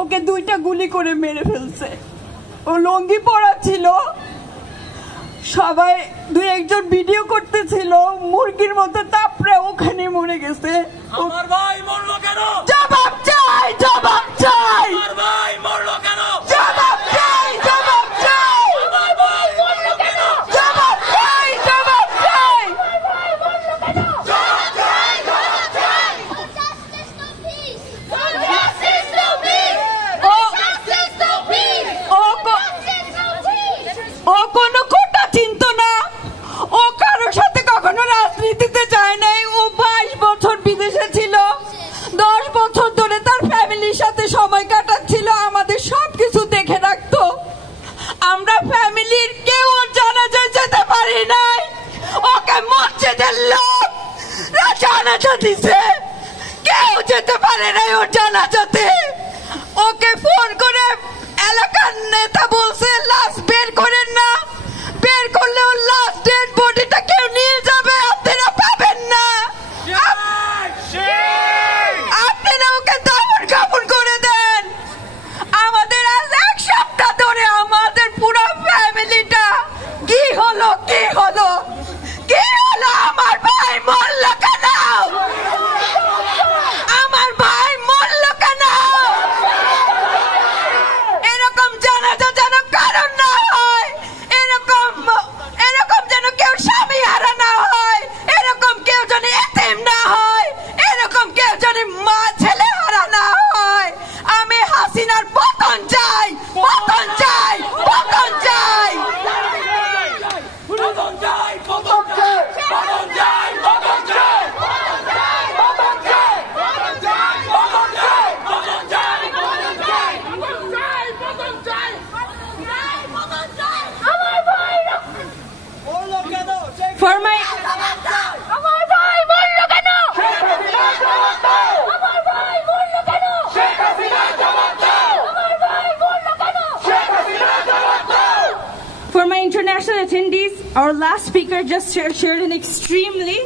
ওকে 2টা গুলি করে মেরে ফেলছে। ও লঙ্গি পরা ছিল, সবাই 2-1জন ভিডিও করতেছিল, মুরগির মতো তাপড়ে ওখানে মরে গেছে। আমার ভাই মরলো কেন? জবাব চাই, জবাব চাই। আমার ভাই মরলো কেন? জবাব চাই, জবাব চাই। আমার ভাই মরলো কেন? জবাব চাই, জবাব চাই। ও কোনো কোটা চিনত না, ও কারোর সাথে কখনো রাজনীতিতে যায় নাই। ও 22 বছর বিদেশে ছিল, 10 বছর ধরে তার ফ্যামিলির সাথে সময় কাটাচ্ছিল, আমাদের সবকিছু দেখে রাখতো। আমরা ফ্যামিলির কেউ ওর জানাজায় যেতে পারি নাই। ওকে মসজিদের লোক জানাজা দিছে, কেউ যেতে পারে নাই ওর জানাজাতে। ওকে ফোন করে এলাকার নেতা বলছে লাশ বের করেন না, বের করলে ওর লাশ ডেড বডিটা কেউ নিয়ে যাবে, আপনারা পাবেন না। আপনারা ওকে দাফন কাফন করে দেন। আমাদের আজ 1 সপ্তাহ ধরে আমাদের পুরো ফ্যামিলিটা কি হলো, কি হলো, কি হলো? আমার ভাই মরল কেন? আমার ভাই মরল কেন? এরকম জানাজা যেন কারণ না হয়, এরকম যেন কেউ স্বামী হারা না হয়, এরকম কেউ যেন এতিম না হয়, এরকম কেউ যেন মা ছেলে হারা না হয়। আমি হাসিনার পতন চাই, পতন চাই, পতন চাই। পতন চাই, পতন চাই, পতন চাই, পতন চাই, পতন চাই, পতন চাই, পতন চাই, পতন চাই, পতন চাই, পতন চাই, পতন চাই, পতন চাই, পতন চাই। আমার ভাই মরলো কেন? For my আমার ভাই মরলো কেন? আমার ভাই মরলো কেন? শেখ হাসিনা জবাব দাও। আমার ভাই মরলো কেন? শেখ হাসিনা জবাব দাও। For my international attendees, our last speaker just shared an extremely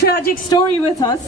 tragic story with us.